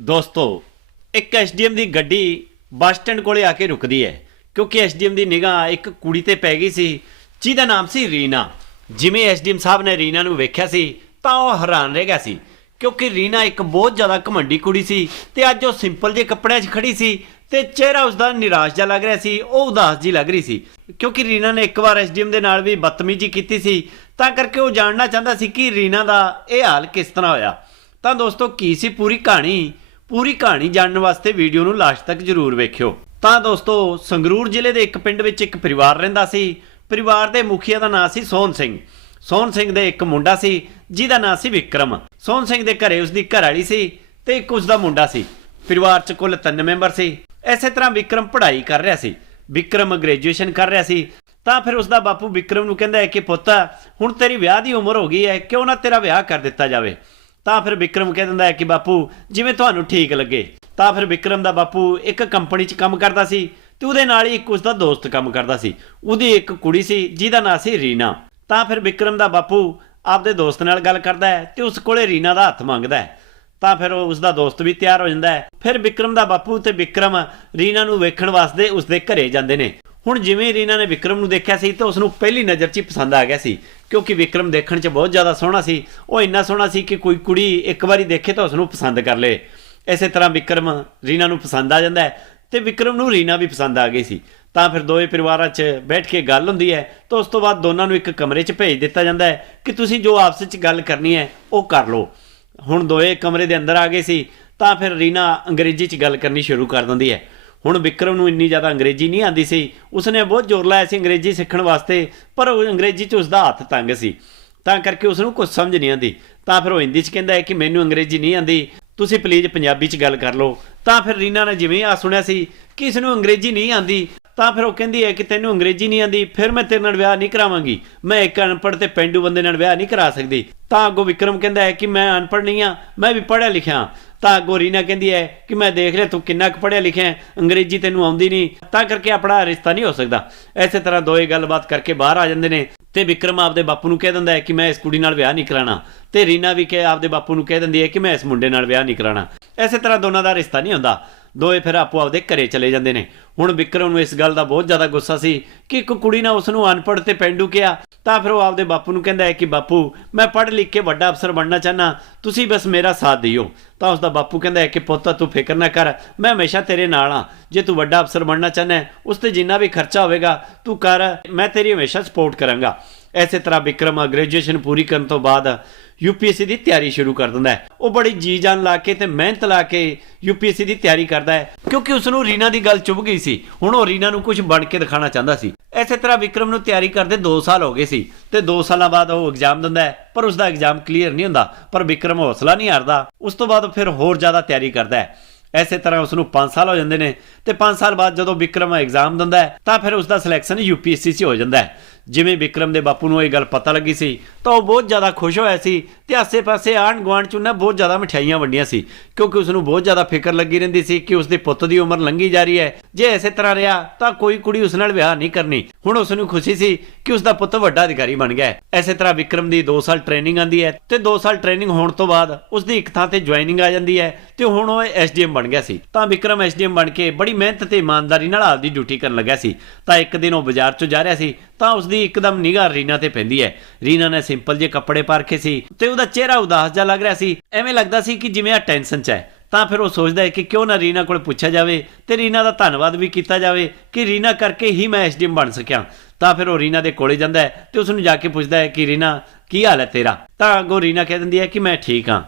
ਦੋਸਤੋ, ਇੱਕ ਐਸਡੀਐਮ ਦੀ ਗੱਡੀ ਬੱਸ ਸਟੈਂਡ ਕੋਲੇ ਆ ਕੇ ਰੁਕਦੀ ਹੈ, ਕਿਉਂਕਿ ਐਸਡੀਐਮ ਦੀ ਨਿਗਾਹ ਇੱਕ ਕੁੜੀ ਤੇ ਪੈ ਗਈ ਸੀ, ਜਿਹਦਾ ਨਾਮ ਸੀ ਰੀਨਾ। ਜਿਵੇਂ ਐਸਡੀਐਮ ਸਾਹਿਬ ਨੇ ਰੀਨਾ ਨੂੰ ਵੇਖਿਆ ਸੀ, ਤਾਂ ਉਹ ਹੈਰਾਨ ਰਹਿ ਗਿਆ ਸੀ, ਕਿਉਂਕਿ ਰੀਨਾ ਇੱਕ ਬਹੁਤ ਜ਼ਿਆਦਾ ਘਮੰਡੀ ਕੁੜੀ ਸੀ ਤੇ ਅੱਜ ਉਹ ਸਿੰਪਲ ਜਿਹੇ ਕੱਪੜਿਆਂ 'ਚ ਖੜੀ ਸੀ ਤੇ ਚਿਹਰਾ ਉਸਦਾ ਨਿਰਾਸ਼ ਜਿਹਾ ਲੱਗ ਰਿਹਾ ਸੀ, ਉਹ ਉਦਾਸ ਜੀ ਲੱਗ ਰਹੀ ਸੀ, ਕਿਉਂਕਿ ਰੀਨਾ ਨੇ ਇੱਕ ਵਾਰ ਐਸਡੀਐਮ ਦੇ ਨਾਲ ਵੀ ਬਦਤਮੀਜ਼ੀ ਕੀਤੀ ਸੀ, ਤਾਂ ਕਰਕੇ ਉਹ ਜਾਣਨਾ ਚਾਹੁੰਦਾ ਸੀ ਕਿ ਰੀਨਾ ਦਾ ਇਹ ਹਾਲ ਕਿਸ ਤਰ੍ਹਾਂ ਹੋਇਆ। ਤਾਂ ਦੋਸਤੋ, ਕੀ ਸੀ ਪੂਰੀ ਕਹਾਣੀ? ਪੂਰੀ ਕਹਾਣੀ ਜਾਣਨ ਵਾਸਤੇ ਵੀਡੀਓ ਨੂੰ ਲਾਸਟ ਤੱਕ ਜਰੂਰ ਵੇਖਿਓ। ਤਾਂ ਦੋਸਤੋ, ਸੰਗਰੂਰ ਜ਼ਿਲ੍ਹੇ ਦੇ ਇੱਕ ਪਿੰਡ ਵਿੱਚ ਇੱਕ ਪਰਿਵਾਰ ਰਹਿੰਦਾ ਸੀ। ਪਰਿਵਾਰ ਦੇ ਮੁਖੀਆ ਦਾ ਨਾਂ ਸੀ ਸੋਹਣ ਸਿੰਘ। ਸੋਹਣ ਸਿੰਘ ਦੇ ਇੱਕ ਮੁੰਡਾ ਸੀ, ਜਿਹਦਾ ਨਾਂ ਸੀ ਵਿਕਰਮ। ਸੋਹਣ ਸਿੰਘ ਦੇ ਘਰੇ ਉਸਦੀ ਘਰਵਾਲੀ ਸੀ ਤੇ ਇੱਕ ਉਸਦਾ ਮੁੰਡਾ ਸੀ। ਪਰਿਵਾਰ 'ਚ ਕੁੱਲ ਤਿੰਨ ਮੈਂਬਰ ਸੀ। ਇਸੇ ਤਰ੍ਹਾਂ ਵਿਕਰਮ ਪੜ੍ਹਾਈ ਕਰ ਰਿਹਾ ਸੀ। ਵਿਕਰਮ ਗ੍ਰੈਜੂਏਸ਼ਨ ਕਰ ਰਿਹਾ ਸੀ। ਤਾਂ ਫਿਰ ਉਸਦਾ ਬਾਪੂ ਵਿਕਰਮ ਨੂੰ ਕਹਿੰਦਾ ਹੈ ਕਿ ਪੁੱਤ, ਹੁਣ ਤੇਰੀ ਵਿਆਹ ਦੀ ਉਮਰ ਹੋ ਗਈ ਹੈ, ਕਿਉਂ ਨਾ ਤੇਰਾ ਵਿਆਹ ਕਰ ਦਿੱਤਾ ਜਾਵੇ? ਤਾਂ ਫਿਰ ਵਿਕਰਮ ਕਹਿ ਦਿੰਦਾ ਹੈ ਕਿ ਬਾਪੂ, ਜਿਵੇਂ ਤੁਹਾਨੂੰ ਠੀਕ ਲੱਗੇ। ਤਾਂ ਫਿਰ ਵਿਕਰਮ ਦਾ ਬਾਪੂ ਇੱਕ ਕੰਪਨੀ 'ਚ ਕੰਮ ਕਰਦਾ ਸੀ ਤੇ ਉਹਦੇ ਨਾਲ ਹੀ ਇੱਕ ਉਸਦਾ ਦੋਸਤ ਕੰਮ ਕਰਦਾ ਸੀ। ਉਹਦੀ ਇੱਕ ਕੁੜੀ ਸੀ, ਜਿਹਦਾ ਨਾਂ ਸੀ ਰੀਨਾ। ਤਾਂ ਫਿਰ ਵਿਕਰਮ ਦਾ ਬਾਪੂ ਆਪਦੇ ਦੋਸਤ ਨਾਲ ਗੱਲ ਕਰਦਾ ਹੈ ਤੇ ਉਸ ਕੋਲੇ ਰੀਨਾ ਦਾ ਹੱਥ ਮੰਗਦਾ ਹੈ। ਤਾਂ ਫਿਰ ਉਹ ਉਸਦਾ ਦੋਸਤ ਵੀ ਤਿਆਰ ਹੋ ਜਾਂਦਾ ਹੈ। ਫਿਰ ਵਿਕਰਮ ਦਾ ਬਾਪੂ ਤੇ ਵਿਕਰਮ ਰੀਨਾ ਨੂੰ ਵੇਖਣ ਵਾਸਤੇ ਉਸਦੇ ਘਰੇ ਜਾਂਦੇ ਨੇ। ਹੁਣ ਜਿਵੇਂ ਰੀਨਾ ਨੇ ਵਿਕਰਮ ਨੂੰ ਦੇਖਿਆ ਸੀ ਤਾਂ ਉਸ ਨੂੰ ਪਹਿਲੀ ਨਜ਼ਰ 'ਚ ਹੀ ਪਸੰਦ ਆ ਗਿਆ ਸੀ, ਕਿਉਂਕਿ ਵਿਕਰਮ ਦੇਖਣ 'ਚ ਬਹੁਤ ਜ਼ਿਆਦਾ ਸੋਹਣਾ ਸੀ। ਉਹ ਇੰਨਾ ਸੋਹਣਾ ਸੀ ਕਿ ਕੋਈ ਕੁੜੀ ਇੱਕ ਵਾਰੀ ਦੇਖੇ ਤਾਂ ਉਸ ਨੂੰ ਪਸੰਦ ਕਰ ਲੇ। ਇਸੇ ਤਰ੍ਹਾਂ ਵਿਕਰਮ ਰੀਨਾ ਨੂੰ ਪਸੰਦ ਆ ਜਾਂਦਾ ਹੈ ਤੇ ਵਿਕਰਮ ਨੂੰ ਰੀਨਾ ਵੀ ਪਸੰਦ ਆ ਗਈ ਸੀ। ਤਾਂ ਫਿਰ ਦੋਵੇਂ ਪਰਿਵਾਰਾਂ 'ਚ ਬੈਠ ਕੇ ਗੱਲ ਹੁੰਦੀ ਹੈ ਤਾਂ ਉਸ ਤੋਂ ਬਾਅਦ ਦੋਨਾਂ ਨੂੰ ਇੱਕ ਕਮਰੇ 'ਚ ਭੇਜ ਦਿੱਤਾ ਜਾਂਦਾ ਹੈ ਕਿ ਤੁਸੀਂ ਜੋ ਆਪਸ 'ਚ ਗੱਲ ਕਰਨੀ ਹੈ ਉਹ ਕਰ ਲਓ। ਹੁਣ ਦੋਏ ਕਮਰੇ ਦੇ ਅੰਦਰ ਆ ਗਏ ਸੀ ਤਾਂ ਫਿਰ ਰੀਨਾ ਅੰਗਰੇਜ਼ੀ 'ਚ ਗੱਲ ਕਰਨੀ ਸ਼ੁਰੂ ਕਰ ਦਿੰਦੀ ਹੈ। ਹੁਣ ਵਿਕਰਮ ਨੂੰ ਇੰਨੀ ਜ਼ਿਆਦਾ ਅੰਗਰੇਜ਼ੀ ਨਹੀਂ ਆਉਂਦੀ ਸੀ। ਉਸਨੇ ਬਹੁਤ ਜ਼ੋਰ ਲਾਇਆ ਸੀ ਅੰਗਰੇਜ਼ੀ ਸਿੱਖਣ ਵਾਸਤੇ, ਪਰ ਉਹ ਅੰਗਰੇਜ਼ੀ 'ਚ ਉਸਦਾ ਹੱਥ ਤੰਗ ਸੀ। ਤਾਂ ਕਰਕੇ ਉਸ ਨੂੰ ਕੁਝ ਸਮਝ ਨਹੀਂ ਆਉਂਦੀ। ਤਾਂ ਫਿਰ ਉਹ ਹਿੰਦੀ 'ਚ ਕਹਿੰਦਾ ਹੈ ਕਿ ਮੈਨੂੰ ਅੰਗਰੇਜ਼ੀ ਨਹੀਂ ਆਉਂਦੀ। ਤੁਸੀਂ ਪਲੀਜ਼ ਪੰਜਾਬੀ 'ਚ ਗੱਲ ਕਰ ਲਓ। ਤਾਂ ਫਿਰ ਰੀਨਾ ਨੇ ਜਿਵੇਂ ਆ ਸੁਣਿਆ ਸੀ ਕਿ ਇਸ ਨੂੰ ਅੰਗਰੇਜ਼ੀ ਨਹੀਂ ਆਉਂਦੀ। ਤਾਂ ਫਿਰ ਉਹ ਕਹਿੰਦੀ ਹੈ ਕਿ ਤੈਨੂੰ ਅੰਗਰੇਜ਼ੀ ਨਹੀਂ ਆਉਂਦੀ, ਫਿਰ ਮੈਂ ਤੇਰੇ ਨਾਲ ਵਿਆਹ ਨਹੀਂ ਕਰਾਵਾਂਗੀ। ਮੈਂ ਇੱਕ ਅਨਪੜ੍ਹ ਤੇ ਪੈਂਡੂ ਬੰਦੇ ਨਾਲ ਵਿਆਹ ਨਹੀਂ ਕਰਾ ਸਕਦੀ। ਤਾਂ ਅੱਗੋਂ ਵਿਕਰਮ ਕਹਿੰਦਾ ਹੈ ਕਿ ਮੈਂ ਅਨਪੜ੍ਹ ਨਹੀਂ ਆ ਮੈਂ ਵੀ ਪੜ੍ਹਿਆ ਲਿਖਿਆ ਤਾਂ ਅੱਗੋਂ ਰੀਨਾ ਕਹਿੰਦੀ ਹੈ ਕਿ ਮੈਂ ਦੇਖ ਲਿਆ, ਤੂੰ ਕਿੰਨਾ ਕੁ ਪੜ੍ਹਿਆ ਲਿਖਿਆ ਅੰਗਰੇਜ਼ੀ ਤੈਨੂੰ ਆਉਂਦੀ ਨਹੀਂ। ਤਾਂ ਕਰਕੇ ਆਪਣਾ ਰਿਸ਼ਤਾ ਨਹੀਂ ਹੋ ਸਕਦਾ। ਐਸੇ ਤਰ੍ਹਾਂ ਦੋਏ ਗੱਲਬਾਤ ਕਰਕੇ ਬਾਹਰ ਆ ਜਾਂਦੇ ਨੇ ਤੇ ਵਿਕਰਮ ਆਪਦੇ ਬਾਪੂ ਨੂੰ ਕਹਿ ਦਿੰਦਾ ਹੈ ਕਿ ਮੈਂ ਇਸ ਕੁੜੀ ਨਾਲ ਵਿਆਹ ਨਹੀਂ ਕਰਾਣਾ ਤੇ ਰੀਨਾ ਵੀ ਕਿ ਆਪਦੇ ਬਾਪੂ ਨੂੰ ਕਹਿ ਦਿੰਦੀ ਹੈ ਕਿ ਮੈਂ ਇਸ ਮੁੰਡੇ ਨਾਲ ਵਿਆਹ ਨਹੀਂ ਕਰਾਣਾ ਐਸੇ ਤਰ੍ਹਾਂ ਦੋਨਾਂ ਦਾ ਰਿਸ਼ਤਾ ਨਹੀਂ ਹੁੰਦਾ। ਦੋਏ ਫਿਰ ਆਪੋ ਆਪਦੇ ਘਰੇ ਚਲੇ ਜਾਂਦੇ ਨੇ। ਹੁਣ ਵਿਕਰਮ ਨੂੰ ਇਸ ਗੱਲ ਦਾ ਬਹੁਤ ਜ਼ਿਆਦਾ ਗੁੱਸਾ ਸੀ ਕਿ ਇੱਕ ਕੁੜੀ ਨੇ ਉਸ ਨੂੰ ਅਨਪੜ੍ਹ ਤੇ ਪੈਂਡੂ ਕਿਹਾ। ਤਾਂ ਫਿਰ ਉਹ ਆਪਦੇ ਬਾਪੂ ਨੂੰ ਕਹਿੰਦਾ ਹੈ ਕਿ ਬਾਪੂ, ਮੈਂ ਪੜ੍ਹ ਲਿਖ ਕੇ ਵੱਡਾ ਅਫਸਰ ਬਣਨਾ ਚਾਹਨਾ ਤੁਸੀਂ ਬਸ ਮੇਰਾ ਸਾਥ ਦਿਓ। ਤਾਂ ਉਸ ਦਾ ਬਾਪੂ ਕਹਿੰਦਾ ਹੈ ਕਿ ਪੁੱਤ, ਤੂੰ ਫਿਕਰ ਨਾ ਕਰ, ਮੈਂ ਹਮੇਸ਼ਾ ਤੇਰੇ ਨਾਲ ਆ ਜੇ ਤੂੰ ਵੱਡਾ ਅਫਸਰ ਬਣਨਾ ਚਾਹਨਾ ਉਸ ਤੇ ਜਿੰਨਾ ਵੀ ਖਰਚਾ ਹੋਵੇਗਾ, ਤੂੰ ਕਰ, ਮੈਂ ਤੇਰੀ ਹਮੇਸ਼ਾ ਸਪੋਰਟ ਕਰਾਂਗਾ। ਐਸੇ ਤਰ੍ਹਾਂ ਵਿਕਰਮ ਗ੍ਰੈਜੂਏਸ਼ਨ ਪੂਰੀ ਕਰਨ ਤੋਂ ਬਾਅਦ ਯੂਪੀਐਸਸੀ ਦੀ ਤਿਆਰੀ ਸ਼ੁਰੂ ਕਰ ਦਿੰਦਾ ਹੈ। ਉਹ ਬੜੀ ਜੀ ਜਾਨ ਲਾ ਕੇ ਤੇ ਮਿਹਨਤ ਲਾ ਕੇ ਯੂਪੀਐਸਸੀ ਦੀ ਤਿਆਰੀ ਕਰਦਾ ਹੈ, ਕਿਉਂਕਿ ਉਸ ਨੂੰ ਰੀਨਾ ਦੀ ਗੱਲ ਚੁੱਭ ਗਈ ਸੀ। ਹੁਣ ਉਹ ਰੀਨਾ ਨੂੰ ਕੁਝ ਬਣ ਕੇ ਦਿਖਾਣਾ ਚਾਹੁੰਦਾ ਸੀ। ਐਸੇ ਤਰ੍ਹਾਂ ਵਿਕਰਮ ਨੂੰ ਤਿਆਰੀ ਕਰਦੇ 2 ਸਾਲ ਹੋ ਗਏ ਸੀ ਤੇ 2 ਸਾਲਾਂ ਬਾਅਦ ਉਹ ਐਗਜ਼ਾਮ ਦਿੰਦਾ ਹੈ, ਪਰ ਉਸ ਦਾ ਐਗਜ਼ਾਮ ਕਲੀਅਰ ਨਹੀਂ ਹੁੰਦਾ, ਪਰ ਵਿਕਰਮ ਹੌਸਲਾ ਨਹੀਂ ਹਾਰਦਾ। ਉਸ ਤੋਂ ਬਾਅਦ ਫਿਰ ਹੋਰ ਜ਼ਿਆਦਾ ਤਿਆਰੀ ਕਰਦਾ ਹੈ। ਐਸੇ ਤਰ੍ਹਾਂ ਉਸ ਨੂੰ 5 ਸਾਲ ਹੋ ਜਾਂਦੇ ਨੇ ਤੇ 5 ਸਾਲ ਬਾਅਦ ਜਦੋਂ ਵਿਕਰਮ ਐਗਜ਼ਾਮ ਦਿੰਦਾ ਹੈ, ਤਾਂ ਫਿਰ ਉਸ ਦਾ ਸਿਲੈਕਸ਼ਨ ਯੂਪੀਐਸਸੀ 'ਚ ਹੋ ਜਾਂਦਾ ਹੈ। ਜਿਵੇਂ ਵਿਕਰਮ ਦੇ ਬਾਪੂ ਨੂੰ ਇਹ ਗੱਲ ਪਤਾ ਲੱਗੀ ਸੀ, ਤਾਂ ਉਹ ਬਹੁਤ ਜ਼ਿਆਦਾ ਖੁਸ਼ ਹੋਇਆ ਸੀ ਤੇ ਆਸੇ-ਪਾਸੇ ਆਂਢ ਗੁਆਂਢ 'ਚ ਉਹਨੇ ਬਹੁਤ ਜ਼ਿਆਦਾ ਮਠਿਆਈਆਂ ਵੰਡੀਆਂ ਸੀ, ਕਿਉਂਕਿ ਉਸ ਨੂੰ ਬਹੁਤ ਜ਼ਿਆਦਾ ਫਿਕਰ ਲੱਗੀ ਰਹਿੰਦੀ ਸੀ ਕਿ ਉਸ ਦੇ ਪੁੱਤ ਦੀ ਉਮਰ ਲੰਘੀ ਜਾ ਰਹੀ ਹੈ। ਜੇ ਐਸੇ ਤਰ੍ਹਾਂ ਰਿਹਾ, ਤਾਂ ਕੋਈ ਕੁੜੀ ਉਸ ਨਾਲ ਵਿਆਹ ਨਹੀਂ ਕਰਨੀ। ਹੁਣ ਉਸ ਨੂੰ ਖੁਸ਼ੀ ਸੀ ਕਿ ਉਸ ਦਾ ਪੁੱਤ ਵੱਡਾ ਅਧਿਕਾਰੀ ਬਣ ਗਿਆ ਹੈ। ਐਸੇ ਤਰ੍ਹਾਂ ਵਿਕਰਮ ਦੀ 2 ਸਾਲ ਟ੍ਰੇਨਿੰਗ ਆਂਦੀ ਹੈ ਤੇ 2 ਸਾਲ ਟ੍ਰੇਨਿੰਗ ਹੋਣ ਤੋਂ ਬਾਅਦ ਉਸ ਦੀ ਇੱਕ ਥਾਂ ਤੇ ਜੁਆਇਨਿੰਗ ਆ ਜਾਂਦੀ ਹੈ ਤੇ ਹੁਣ ਉਹ ਐਸਡੀਐਮ ਬਣ ਗਿਆ ਸੀ। ਤਾਂ ਵਿਕਰਮ ਐਸਡੀਐਮ ਬਣ ਕੇ ਬੜੀ ਮਿਹਨਤ ਤੇ ਇਮਾਨਦਾਰੀ ਨਾਲ ਆਪਦੀ ਡਿਊਟੀ ਕਰਨ ਲੱਗਾ ਸੀ। ਤਾਂ ਇੱਕ ਦਿਨ ਉਹ ਬਾਜ਼ਾਰ 'ਚੋਂ ਜਾ ਰਿਹਾ ਸੀ ਤਾਂ ਉਸ ਦੀ ਇੱਕਦਮ ਨਿਗਾਹ ਰੀਨਾ ਤੇ ਪੈਂਦੀ ਹੈ। ਰੀਨਾ ਨੇ ਸਿੰਪਲ ਜਿਹੇ ਕੱਪੜੇ ਪਾ ਰੱਖੇ ਸੀ ਤੇ ਉਹਦਾ ਚਿਹਰਾ ਉਦਾਸ ਜਿਹਾ ਲੱਗ ਰਿਹਾ ਸੀ। ਐਵੇਂ ਲੱਗਦਾ ਸੀ ਕਿ ਜਿਵੇਂ ਆ ਟੈਨਸ਼ਨ 'ਚ ਹੈ। ਤਾਂ ਫਿਰ ਉਹ ਸੋਚਦਾ ਹੈ ਕਿ ਕਿਉਂ ਨਾ ਰੀਨਾ ਕੋਲ ਪੁੱਛਿਆ ਜਾਵੇ ਤੇ ਰੀਨਾ ਦਾ ਧੰਨਵਾਦ ਵੀ ਕੀਤਾ ਜਾਵੇ ਕਿ ਰੀਨਾ ਕਰਕੇ ਹੀ ਮੈਂ ਐਸਡੀਐਮ ਬਣ ਸਕਿਆ। ਤਾਂ ਫਿਰ ਉਹ ਰੀਨਾ ਦੇ ਕੋਲੇ ਜਾਂਦਾ ਹੈ ਤੇ ਉਸ ਨੂੰ ਜਾ ਕੇ ਪੁੱਛਦਾ ਹੈ ਕਿ ਰੀਨਾ, ਕੀ ਹਾਲ ਹੈ ਤੇਰਾ? ਤਾਂ ਅੱਗੋਂ ਰੀਨਾ ਕਹਿ ਦਿੰਦੀ ਹੈ ਕਿ ਮੈਂ ਠੀਕ ਹਾਂ।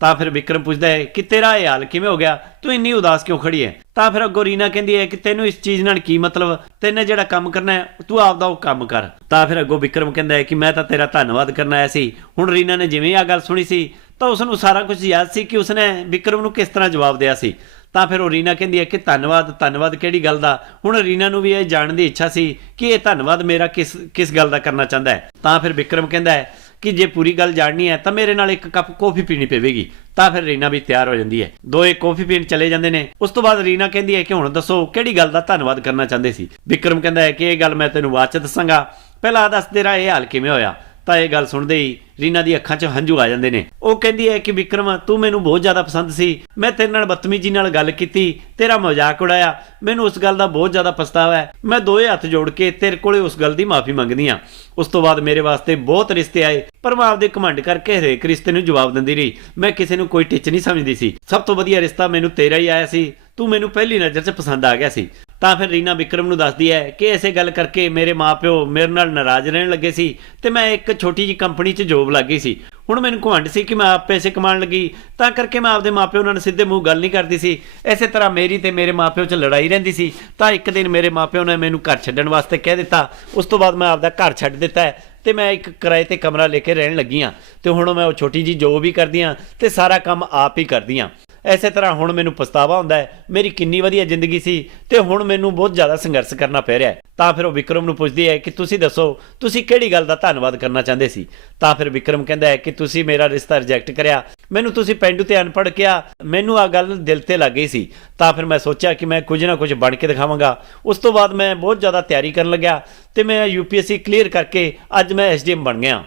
ਤਾਂ ਫਿਰ ਵਿਕਰਮ ਪੁੱਛਦਾ ਹੈ ਕਿ ਤੇਰਾ ਇਹ ਹਾਲ ਕਿਵੇਂ ਹੋ ਗਿਆ? ਤੂੰ ਇੰਨੀ ਉਦਾਸ ਕਿਉਂ ਖੜੀ ਹੈ? ਤਾਂ ਫਿਰ ਅੱਗੋਂ ਰੀਨਾ ਕਹਿੰਦੀ ਹੈ ਕਿ ਤੈਨੂੰ ਇਸ ਚੀਜ਼ ਨਾਲ ਕੀ ਮਤਲਬ? ਤੈਨੇ ਜਿਹੜਾ ਕੰਮ ਕਰਨਾ ਹੈ, ਤੂੰ ਆਪਦਾ ਉਹ ਕੰਮ ਕਰ। ਤਾਂ ਫਿਰ ਅੱਗੋਂ ਵਿਕਰਮ ਕਹਿੰਦਾ ਹੈ ਕਿ ਮੈਂ ਤਾਂ ਤੇਰਾ ਧੰਨਵਾਦ ਕਰਨ ਆਇਆ ਸੀ। ਹੁਣ ਰੀਨਾ ਨੇ ਜਿਵੇਂ ਆ ਗੱਲ ਸੁਣੀ ਸੀ, ਤਾਂ ਉਸ ਨੂੰ ਸਾਰਾ ਕੁਝ ਯਾਦ ਸੀ ਕਿ ਉਸਨੇ ਵਿਕਰਮ ਨੂੰ ਕਿਸ ਤਰ੍ਹਾਂ ਜਵਾਬ ਦਿਆ ਸੀ। ਤਾਂ ਫਿਰ ਉਹ ਰੀਨਾ ਕਹਿੰਦੀ ਹੈ ਕਿ ਧੰਨਵਾਦ ਧੰਨਵਾਦ ਕਿਹੜੀ ਗੱਲ ਦਾ? ਹੁਣ ਰੀਨਾ ਨੂੰ ਵੀ ਇਹ ਜਾਣਨ ਦੀ ਇੱਛਾ ਸੀ ਕਿ ਇਹ ਧੰਨਵਾਦ ਮੇਰਾ ਕਿਸ ਕਿਸ ਗੱਲ ਦਾ ਕਰਨਾ ਚਾਹੁੰਦਾ ਹੈ। ਤਾਂ ਫਿਰ ਵਿਕਰਮ ਕਹਿੰਦਾ ਹੈ ਕਿ ਜੇ ਪੂਰੀ ਗੱਲ ਜਾਣਨੀ ਹੈ ਤਾਂ ਮੇਰੇ ਨਾਲ ਇੱਕ ਕੱਪ ਕੌਫੀ ਪੀਣੀ ਪਵੇਗੀ, ਤਾਂ ਫਿਰ ਰੀਨਾ ਵੀ ਤਿਆਰ ਹੋ ਜਾਂਦੀ ਹੈ। ਦੋਏ ਕੌਫੀ ਪੀਣ ਚਲੇ ਜਾਂਦੇ ਨੇ। ਉਸ ਤੋਂ ਬਾਅਦ ਰੀਨਾ ਕਹਿੰਦੀ ਹੈ ਕਿ ਹੁਣ ਦੱਸੋ, ਕਿਹੜੀ ਗੱਲ ਦਾ ਧੰਨਵਾਦ ਕਰਨਾ ਚਾਹੁੰਦੇ ਸੀ? ਵਿਕਰਮ ਕਹਿੰਦਾ ਹੈ ਕਿ ਇਹ ਗੱਲ ਮੈਂ ਤੈਨੂੰ ਬਾਅਦ ਚ ਦੱਸਾਂਗਾ। ਪਹਿਲਾਂ ਦੱਸ ਤੇਰਾ ਇਹ ਹਾਲ ਕਿਵੇਂ ਹੋਇਆ? ਤਾਂ ਇਹ ਗੱਲ ਸੁਣਦੇ ਹੀ ਰੀਨਾ ਦੀ ਅੱਖਾਂ 'ਚ ਹੰਝੂ ਆ ਜਾਂਦੇ ਨੇ। ਉਹ ਕਹਿੰਦੀ ਹੈ ਕਿ ਵਿਕਰਮ, ਤੂੰ ਮੈਨੂੰ ਬਹੁਤ ਜ਼ਿਆਦਾ ਪਸੰਦ ਸੀ। ਮੈਂ ਤੇਰੇ ਨਾਲ ਬਦਤਮੀਜ਼ੀ ਨਾਲ ਗੱਲ ਕੀਤੀ, ਤੇਰਾ ਮਜ਼ਾਕ ਉਡਾਇਆ। ਮੈਨੂੰ ਉਸ ਗੱਲ ਦਾ ਬਹੁਤ ਜ਼ਿਆਦਾ ਪਛਤਾਵਾ ਹੈ। ਮੈਂ ਦੋਏ ਹੱਥ ਜੋੜ ਕੇ ਤੇਰੇ ਕੋਲੇ ਉਸ ਗੱਲ ਦੀ ਮਾਫੀ ਮੰਗਦੀ ਹਾਂ। ਉਸ ਤੋਂ ਬਾਅਦ ਮੇਰੇ ਵਾਸਤੇ ਬਹੁਤ ਰਿਸ਼ਤੇ ਆਏ। ਪਰ ਮੈਂ ਆਪਦੇ ਘਮੰਡ ਕਰਕੇ ਹਰੇਕ ਰਿਸ਼ਤੇ ਨੂੰ ਜਵਾਬ ਦਿੰਦੀ ਰਹੀ। ਮੈਂ ਕਿਸੇ ਨੂੰ ਕੋਈ ਟਿੱਚ ਨਹੀਂ ਸਮਝਦੀ ਸੀ। ਸਭ ਤੋਂ ਵਧੀਆ ਰਿਸ਼ਤਾ ਮੈਨੂੰ ਤੇਰਾ ਹੀ ਆਇਆ ਸੀ। ਤੂੰ ਮੈਨੂੰ ਪਹਿਲੀ ਨਜ਼ਰ 'ਚ ਪਸੰਦ ਆ ਗਿਆ ਸੀ। ਤਾਂ ਫਿਰ ਰੀਨਾ ਵਿਕਰਮ ਨੂੰ ਦੱਸਦੀ ਹੈ ਕਿ ਐਸੇ ਗੱਲ ਕਰਕੇ ਮੇਰੇ ਮਾਪਿਓ ਮੇਰੇ ਨਾਲ ਨਾਰਾਜ਼ ਰਹਿਣ ਲੱਗੇ ਸੀ ਤੇ ਮੈਂ ਇੱਕ ਛੋਟੀ ਜੀ ਕੰਪਨੀ 'ਚ ਜੋਬ ਲੱਗ ਗਈ ਸੀ। ਹੁਣ ਮੈਨੂੰ ਘਮੰਡ ਸੀ ਕਿ ਮੈਂ ਆਪ ਪੈਸੇ ਕਮਾਉਣ ਲੱਗੀ। ਤਾਂ ਕਰਕੇ ਮੈਂ ਆਪਦੇ ਮਾਪਿਓ ਨਾਲ ਸਿੱਧੇ ਮੂੰਹ ਗੱਲ ਨਹੀਂ ਕਰਦੀ ਸੀ। ਐਸੇ ਤਰ੍ਹਾਂ ਮੇਰੀ ਤੇ ਮੇਰੇ ਮਾਪਿਓ 'ਚ ਲੜਾਈ ਰਹਿੰਦੀ ਸੀ। ਤਾਂ ਇੱਕ ਦਿਨ ਮੇਰੇ ਮਾਪਿਓ ਨੇ ਮੈਨੂੰ ਘਰ ਛੱਡਣ ਵਾਸਤੇ ਕਹਿ ਦਿੱਤਾ। ਉਸ ਤੋਂ ਬਾਅਦ ਮੈਂ ਆਪਦਾ ਘਰ ਛੱਡ ਦਿੱਤਾ ਹੈ ਤੇ ਮੈਂ ਇੱਕ ਕਿਰਾਏ ਤੇ ਕਮਰਾ ਲੈ ਕੇ ਰਹਿਣ ਲੱਗੀ ਹਾਂ। ਤੇ ਹੁਣ ਮੈਂ ਉਹ ਛੋਟੀ ਜੀ ਜੋਬ ਵੀ ਕਰਦੀ ਹਾਂ ਤੇ ਸਾਰਾ ਕੰਮ ਆਪ ਹੀ ਕਰਦੀ ਹਾਂ। ਐਸੇ ਤਰ੍ਹਾਂ ਹੁਣ ਮੈਨੂੰ ਪਛਤਾਵਾ ਹੁੰਦਾ ਹੈ, ਮੇਰੀ ਕਿੰਨੀ ਵਧੀਆ ਜ਼ਿੰਦਗੀ ਸੀ ਤੇ ਹੁਣ ਮੈਨੂੰ ਬਹੁਤ ਜ਼ਿਆਦਾ ਸੰਘਰਸ਼ ਕਰਨਾ ਪੈ ਰਿਹਾ ਹੈ। ਤਾਂ ਫਿਰ ਉਹ ਵਿਕਰਮ ਨੂੰ ਪੁੱਛਦੀ ਹੈ ਕਿ ਤੁਸੀਂ ਦੱਸੋ, ਤੁਸੀਂ ਕਿਹੜੀ ਗੱਲ ਦਾ ਧੰਨਵਾਦ ਕਰਨਾ ਚਾਹੁੰਦੇ ਸੀ? ਤਾਂ ਫਿਰ ਵਿਕਰਮ ਕਹਿੰਦਾ ਹੈ ਕਿ ਤੁਸੀਂ ਮੇਰਾ ਰਿਸ਼ਤਾ ਰਿਜੈਕਟ ਕਰਿਆ, ਮੈਨੂੰ ਤੁਸੀਂ ਪਿੰਡੂ ਤੇ ਅਨਪੜ੍ਹ ਕਿਹਾ, ਮੈਨੂੰ ਆ ਗੱਲ ਦਿਲ ਤੇ ਲੱਗ ਗਈ ਸੀ। ਤਾਂ ਫਿਰ ਮੈਂ ਸੋਚਿਆ ਕਿ ਮੈਂ ਕੁਝ ਨਾ ਕੁਝ ਬਣ ਕੇ ਦਿਖਾਵਾਂਗਾ। ਉਸ ਤੋਂ ਬਾਅਦ ਮੈਂ ਬਹੁਤ ਜ਼ਿਆਦਾ ਤਿਆਰੀ ਕਰਨ ਲੱਗਿਆ ਤੇ ਮੈਂ ਯੂਪੀਐਸਸੀ ਕਲੀਅਰ ਕਰਕੇ ਅੱਜ ਮੈਂ ਐਸਡੀਐਮ ਬਣ ਗਿਆ।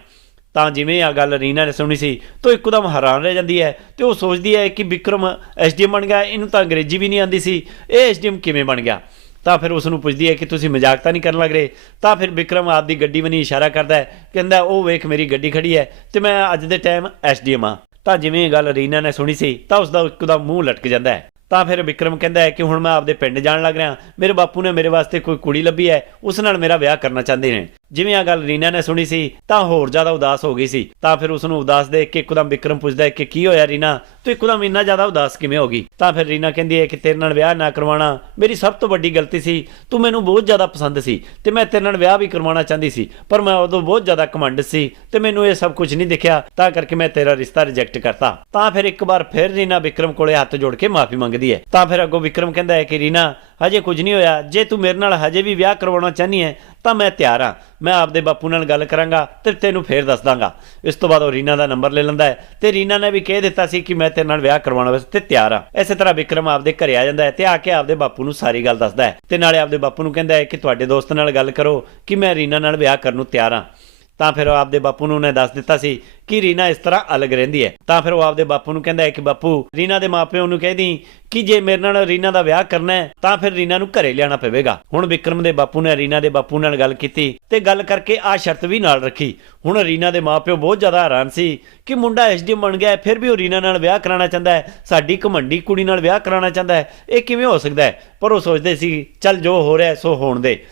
ਤਾਂ ਜਿਵੇਂ ਆ ਗੱਲ ਰੀਨਾ ਨੇ ਸੁਣੀ ਸੀ, ਤਾਂ ਇੱਕਦਮ ਹੈਰਾਨ ਰਹਿ ਜਾਂਦੀ ਹੈ ਤੇ ਉਹ ਸੋਚਦੀ ਹੈ ਕਿ ਵਿਕਰਮ ਐਸਡੀਐਮ ਬਣ ਗਿਆ, ਇਹਨੂੰ ਤਾਂ ਅੰਗਰੇਜ਼ੀ ਵੀ ਨਹੀਂ ਆਉਂਦੀ ਸੀ, ਇਹ ਐਸਡੀਐਮ ਕਿਵੇਂ ਬਣ ਗਿਆ? ਤਾਂ ਫਿਰ ਉਸ ਨੂੰ ਪੁੱਛਦੀ ਹੈ ਕਿ ਤੁਸੀਂ ਮਜ਼ਾਕ ਤਾਂ ਨਹੀਂ ਕਰਨ ਲੱਗ ਰਹੇ? ਤਾਂ ਫਿਰ ਵਿਕਰਮ ਆਪਦੀ ਗੱਡੀ ਵੱਲ ਇਸ਼ਾਰਾ ਕਰਦਾ ਹੈ, ਕਹਿੰਦਾ, ਉਹ ਵੇਖ, ਮੇਰੀ ਗੱਡੀ ਖੜੀ ਹੈ ਤੇ ਮੈਂ ਅੱਜ ਦੇ ਟਾਈਮ ਐਸਡੀਐਮ ਆ ਤਾਂ ਜਿਵੇਂ ਇਹ ਗੱਲ ਰੀਨਾ ਨੇ ਸੁਣੀ ਸੀ, ਤਾਂ ਉਸ ਦਾ ਇੱਕਦਮ ਮੂੰਹ ਲਟਕ ਜਾਂਦਾ ਹੈ। ਤਾਂ ਫਿਰ ਵਿਕਰਮ ਕਹਿੰਦਾ ਹੈ ਕਿ ਹੁਣ ਮੈਂ ਆਪਦੇ ਪਿੰਡ ਜਾਣ ਲੱਗ ਰਿਹਾ, ਮੇਰੇ ਬਾਪੂ ਨੇ ਮੇਰੇ ਵਾਸਤੇ ਕੋਈ ਕੁੜੀ ਲੱਭੀ ਹੈ, ਉਸ ਨਾਲ ਮੇਰਾ ਵਿਆਹ ਕਰਨਾ ਚਾਹੁੰਦੇ ਨੇ। ਜਿਵੇਂ ਆ ਗੱਲ ਰੀਨਾ ਨੇ ਸੁਣੀ ਸੀ, ਤਾਂ ਹੋਰ ਜ਼ਿਆਦਾ ਉਦਾਸ ਹੋ ਗਈ ਸੀ। ਤਾਂ ਫਿਰ ਉਸ ਨੂੰ ਉਦਾਸ ਦੇਖ ਕੇ ਇੱਕਦਮ ਵਿਕਰਮ ਪੁੱਛਦਾ ਹੈ ਕਿ ਕੀ ਹੋਇਆ ਰੀਨਾ? ਤੂੰ ਇੱਕਦਮ ਇੰਨਾ ਜ਼ਿਆਦਾ ਉਦਾਸ ਕਿਵੇਂ ਹੋ ਗਈ? ਤਾਂ ਫਿਰ ਰੀਨਾ ਕਹਿੰਦੀ ਹੈ ਕਿ ਤੇਰੇ ਨਾਲ ਵਿਆਹ ਨਾ ਕਰਵਾਉਣਾ ਮੇਰੀ ਸਭ ਤੋਂ ਵੱਡੀ ਗਲਤੀ ਸੀ। ਤੂੰ ਮੈਨੂੰ ਬਹੁਤ ਜ਼ਿਆਦਾ ਪਸੰਦ ਸੀ ਤੇ ਮੈਂ ਤੇਰੇ ਨਾਲ ਵਿਆਹ ਵੀ ਕਰਵਾਉਣਾ ਚਾਹੁੰਦੀ ਸੀ, ਪਰ ਮੈਂ ਉਦੋਂ ਬਹੁਤ ਜ਼ਿਆਦਾ ਕਮੰਡ ਸੀ ਤੇ ਮੈਨੂੰ ਇਹ ਸਭ ਕੁਝ ਨਹੀਂ ਦਿਖਿਆ, ਤਾਂ ਕਰਕੇ ਮੈਂ ਤੇਰਾ ਰਿਸ਼ਤਾ ਰਿਜੈਕਟ ਕਰਤਾ। ਤਾਂ ਫਿਰ ਇੱਕ ਵਾਰ ਫਿਰ ਰੀਨਾ ਵਿਕਰਮ ਕੋਲੇ ਹੱਥ ਜੋੜ ਕੇ ਮਾਫੀ ਮੰਗਦੀ ਹੈ। ਤਾਂ ਫਿਰ ਅੱਗੋਂ ਵਿਕਰਮ ਕਹਿੰਦਾ ਹੈ ਕਿ ਰੀਨਾ ਹਜੇ ਕੁਝ ਨਹੀਂ ਹੋਇਆ। ਜੇ ਤੂੰ ਮੇਰੇ ਨਾਲ ਹਜੇ ਵੀ ਵਿਆਹ ਕਰਵਾਉਣਾ ਚਾਹਨੀ ਹੈ, ਤਾਂ ਮੈਂ ਤਿਆਰ ਹਾਂ। ਮੈਂ ਆਪਦੇ ਬਾਪੂ ਨਾਲ ਗੱਲ ਕਰਾਂਗਾ ਤੇ ਤੈਨੂੰ ਫੇਰ ਦੱਸ ਦਾਂਗਾ। ਇਸ ਤੋਂ ਬਾਅਦ ਉਹ ਰੀਨਾ ਦਾ ਨੰਬਰ ਲੈ ਲੈਂਦਾ ਹੈ ਤੇ ਰੀਨਾ ਨੇ ਵੀ ਕਹਿ ਦਿੱਤਾ ਸੀ ਕਿ ਮੈਂ ਤੇਰੇ ਨਾਲ ਵਿਆਹ ਕਰਵਾਉਣ ਵਾਸਤੇ ਤਿਆਰ ਹਾਂ। ਇਸੇ ਤਰ੍ਹਾਂ ਵਿਕਰਮ ਆਪਦੇ ਘਰੇ ਆ ਜਾਂਦਾ ਹੈ ਤੇ ਆ ਕੇ ਆਪਦੇ ਬਾਪੂ ਨੂੰ ਸਾਰੀ ਗੱਲ ਦੱਸਦਾ ਹੈ ਤੇ ਨਾਲੇ ਆਪਦੇ ਬਾਪੂ ਨੂੰ ਕਹਿੰਦਾ ਹੈ ਕਿ ਤੁਹਾਡੇ ਦੋਸਤ ਨਾਲ ਗੱਲ ਕਰੋ ਕਿ ਮੈਂ ਰੀਨਾ ਨਾਲ ਵਿਆਹ ਕਰਨ ਨੂੰ ਤਿਆਰ ਹਾਂ। ਤਾਂ ਫਿਰ ਉਹ ਆਪਦੇ ਬਾਪੂ ਨੂੰ ਉਹਨੇ ਦੱਸ ਦਿੱਤਾ ਸੀ ਕਿ ਰੀਨਾ ਇਸ ਤਰ੍ਹਾਂ ਅਲੱਗ ਰਹਿੰਦੀ ਹੈ। ਤਾਂ ਫਿਰ ਉਹ ਆਪਦੇ ਬਾਪੂ ਨੂੰ ਕਹਿੰਦਾ ਹੈ ਕਿ ਬਾਪੂ, ਰੀਨਾ ਦੇ ਮਾਪਿਆਂ ਨੂੰ ਕਹਿ ਦੀ ਕਿ ਜੇ ਮੇਰੇ ਨਾਲ ਰੀਨਾ ਦਾ ਵਿਆਹ ਕਰਨਾ ਹੈ, ਤਾਂ ਫਿਰ ਰੀਨਾ ਨੂੰ ਘਰੇ ਲਿਆਣਾ ਪਵੇਗਾ। ਹੁਣ ਵਿਕਰਮ ਦੇ ਬਾਪੂ ਨੇ ਰੀਨਾ ਦੇ ਬਾਪੂ ਨਾਲ ਗੱਲ ਕੀਤੀ ਤੇ ਗੱਲ ਕਰਕੇ ਆ ਸ਼ਰਤ ਵੀ ਨਾਲ ਰੱਖੀ। ਹੁਣ ਰੀਨਾ ਦੇ ਮਾਪਿਓ ਬਹੁਤ ਜ਼ਿਆਦਾ ਹੈਰਾਨ ਸੀ ਕਿ ਮੁੰਡਾ ਐਸਡੀਐਮ ਬਣ ਗਿਆ ਫਿਰ ਵੀ ਉਹ ਰੀਨਾ ਨਾਲ ਵਿਆਹ ਕਰਾਉਣਾ ਚਾਹੁੰਦਾ ਹੈ। ਸਾਡੀ ਘਮੰਡੀ ਕੁੜੀ ਨਾਲ ਵਿਆਹ ਕਰਾਉਣਾ ਚਾਹੁੰਦਾ ਹੈ। ਇਹ ਕਿਵੇਂ ਹੋ ਸਕਦਾ ਹੈ? ਪਰ ਉਹ ਸੋਚਦੇ ਸੀ, ਚੱਲ ਜੋ ਹੋ ਰਿਹਾ ਸੋ ਹੋਣ ਦੇ।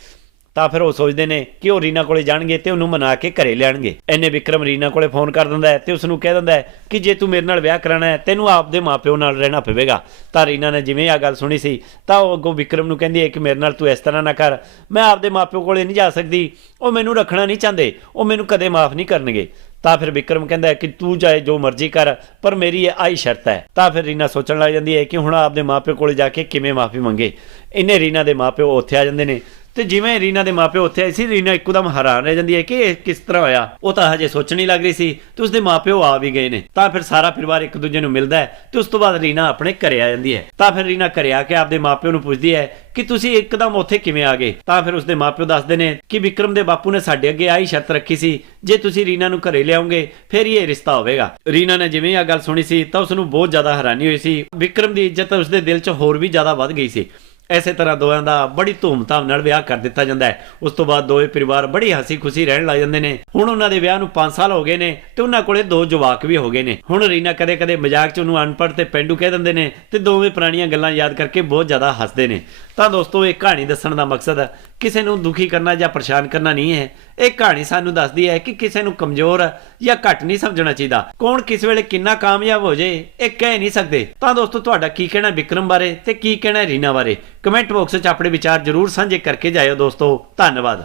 ਤਾਂ ਫਿਰ ਉਹ ਸੋਚਦੇ ਨੇ ਕਿ ਉਹ ਰੀਨਾ ਕੋਲੇ ਜਾਣਗੇ ਤੇ ਉਹਨੂੰ ਮਨਾ ਕੇ ਘਰੇ ਲਿਆਣਗੇ। ਐਨੇ ਵਿਕਰਮ ਰੀਨਾ ਕੋਲੇ ਫੋਨ ਕਰ ਦਿੰਦਾ ਹੈ ਤੇ ਉਸ ਨੂੰ ਕਹਿ ਦਿੰਦਾ ਹੈ ਕਿ ਜੇ ਤੂੰ ਮੇਰੇ ਨਾਲ ਵਿਆਹ ਕਰਾਣਾ ਹੈ, ਤੈਨੂੰ ਆਪਦੇ ਮਾਪਿਓ ਨਾਲ ਰਹਿਣਾ ਪਵੇਗਾ। ਤਾਂ ਰੀਨਾ ਨੇ ਜਿਵੇਂ ਆ ਗੱਲ ਸੁਣੀ ਸੀ, ਤਾਂ ਉਹ ਅੱਗੋਂ ਵਿਕਰਮ ਨੂੰ ਕਹਿੰਦੀ ਹੈ ਕਿ ਮੇਰੇ ਨਾਲ ਤੂੰ ਇਸ ਤਰ੍ਹਾਂ ਨਾ ਕਰ। ਮੈਂ ਆਪਦੇ ਮਾਪਿਓ ਕੋਲੇ ਨਹੀਂ ਜਾ ਸਕਦੀ। ਉਹ ਮੈਨੂੰ ਰੱਖਣਾ ਨਹੀਂ ਚਾਹੁੰਦੇ। ਉਹ ਮੈਨੂੰ ਕਦੇ ਮਾਫ ਨਹੀਂ ਕਰਨਗੇ। ਤਾਂ ਫਿਰ ਵਿਕਰਮ ਕਹਿੰਦਾ ਕਿ ਤੂੰ ਚਾਹੇ ਜੋ ਮਰਜ਼ੀ ਕਰ, ਪਰ ਮੇਰੀ ਇਹ ਆਈ ਸ਼ਰਤ ਹੈ। ਤਾਂ ਫਿਰ ਰੀਨਾ ਸੋਚਣ ਲੱਗ ਜਾਂਦੀ ਹੈ ਕਿ ਹੁਣ ਆਪਦੇ ਮਾਪਿਓ ਕੋਲੇ ਜਾ ਕੇ ਕਿਵੇਂ ਮਾਫੀ ਮੰਗੇ। ਇਹਨੇ ਰੀਨਾ ਦੇ ਮਾਪਿਓ ਉੱਥੇ ਆ ਜਾਂਦੇ ਨੇ। ਤੇ ਜਿਵੇਂ ਰੀਨਾ ਦੇ ਮਾਪਿਓ ਉੱਥੇ ਆਏ ਸੀ, ਰੀਨਾ ਇੱਕਦਮ ਹੈਰਾਨ ਰਹਿ ਜਾਂਦੀ ਹੈ ਕਿ ਇਹ ਕਿਸ ਤਰ੍ਹਾਂ ਹੋਇਆ। ਉਹ ਤਾਂ ਹਜੇ ਸੋਚਣ ਹੀ ਲੱਗ ਰਹੀ ਸੀ ਤੇ ਉਸਦੇ ਮਾਪਿਓ ਆ ਵੀ ਗਏ ਨੇ। ਤਾਂ ਫਿਰ ਸਾਰਾ ਪਰਿਵਾਰ ਇੱਕ ਦੂਜੇ ਨੂੰ ਮਿਲਦਾ ਹੈ ਤੇ ਉਸ ਤੋਂ ਬਾਅਦ ਰੀਨਾ ਆਪਣੇ ਘਰੇ ਆ ਜਾਂਦੀ ਹੈ। ਤਾਂ ਫਿਰ ਰੀਨਾ ਘਰੇ ਆ ਕੇ ਆਪਦੇ ਮਾਪਿਓ ਨੂੰ ਪੁੱਛਦੀ ਹੈ ਕਿ ਤੁਸੀਂ ਇੱਕਦਮ ਉੱਥੇ ਕਿਵੇਂ ਆ ਗਏ? ਤਾਂ ਫਿਰ ਉਸਦੇ ਮਾਪਿਓ ਦੱਸਦੇ ਨੇ ਕਿ ਵਿਕਰਮ ਦੇ ਬਾਪੂ ਨੇ ਸਾਡੇ ਅੱਗੇ ਆਹੀ ਸ਼ਰਤ ਰੱਖੀ ਸੀ, ਜੇ ਤੁਸੀਂ ਰੀਨਾ ਨੂੰ ਘਰੇ ਲਿਆਉਂਗੇ, ਫਿਰ ਇਹ ਰਿਸ਼ਤਾ ਹੋਵੇਗਾ। ਰੀਨਾ ਨੇ ਜਿਵੇਂ ਇਹ ਗੱਲ ਸੁਣੀ ਸੀ, ਤਾਂ ਉਸ ਨੂੰ ਬਹੁਤ ਜ਼ਿਆਦਾ ਹੈਰਾਨੀ ਹੋਈ ਸੀ। ਵਿਕਰਮ ਦੀ ਇੱਜ਼ਤ ਉਸਦੇ ਦਿਲ 'ਚ ਹੋਰ ਵੀ ਜ਼ਿਆਦਾ ਵੱਧ ਗਈ ਸੀ। ਐਸੇ ਤਰ੍ਹਾਂ ਦੋਹਾਂ ਦਾ ਬੜੀ ਧੂਮਧਾਮ ਨਾਲ ਵਿਆਹ ਕਰ ਦਿੱਤਾ ਜਾਂਦਾ ਹੈ। ਉਸ ਤੋਂ ਬਾਅਦ ਦੋਵੇਂ ਪਰਿਵਾਰ ਬੜੀ ਹਸੀ ਖੁਸ਼ੀ ਰਹਿਣ ਲੱਗ ਜਾਂਦੇ ਨੇ। ਹੁਣ ਉਹਨਾਂ ਦੇ ਵਿਆਹ ਨੂੰ 5 ਸਾਲ ਹੋ ਗਏ ਨੇ ਤੇ ਉਹਨਾਂ ਕੋਲੇ ਦੋ ਜਵਾਕ ਵੀ ਹੋ ਗਏ ਨੇ। ਹੁਣ ਰੀਨਾ ਕਦੇ-ਕਦੇ ਮਜ਼ਾਕ 'ਚ ਉਹਨੂੰ ਅਨਪੜ੍ਹ ਤੇ ਪੈਂਡੂ ਕਹਿ ਦਿੰਦੇ ਨੇ ਤੇ ਦੋਵੇਂ ਪੁਰਾਣੀਆਂ ਗੱਲਾਂ ਯਾਦ ਕਰਕੇ ਬਹੁਤ ਜ਼ਿਆਦਾ ਹੱਸਦੇ ਨੇ। ਤਾਂ ਦੋਸਤੋ, ਇਹ ਕਹਾਣੀ ਦੱਸਣ ਦਾ ਮਕਸਦ ਕਿਸੇ ਨੂੰ ਦੁਖੀ ਕਰਨਾ ਜਾਂ ਪਰੇਸ਼ਾਨ ਕਰਨਾ ਨਹੀਂ ਹੈ। ਇਹ ਕਹਾਣੀ ਸਾਨੂੰ ਦੱਸਦੀ ਹੈ ਕਿ ਕਿਸੇ ਨੂੰ ਕਮਜ਼ੋਰ ਜਾਂ ਘੱਟ ਨਹੀਂ ਸਮਝਣਾ ਚਾਹੀਦਾ। ਕੌਣ ਕਿਸ ਵੇਲੇ ਕਿੰਨਾ ਕਾਮਯਾਬ ਹੋ ਜੇ ਇਹ ਕਹਿ ਨਹੀਂ ਸਕਦੇ। ਤਾਂ ਦੋਸਤੋ, ਤੁਹਾਡਾ ਕੀ ਕਹਿਣਾ ਵਿਕਰਮ ਬਾਰੇ ਤੇ ਕੀ ਕਹਿਣਾ ਰੀਨਾ ਬਾਰੇ? ਕਮੈਂਟ ਬਾਕਸ 'ਚ ਆਪਣੇ ਵਿਚਾਰ ਜ਼ਰੂਰ ਸਾਂਝੇ ਕਰਕੇ ਜਾਇਓ ਦੋਸਤੋ ਧੰਨਵਾਦ।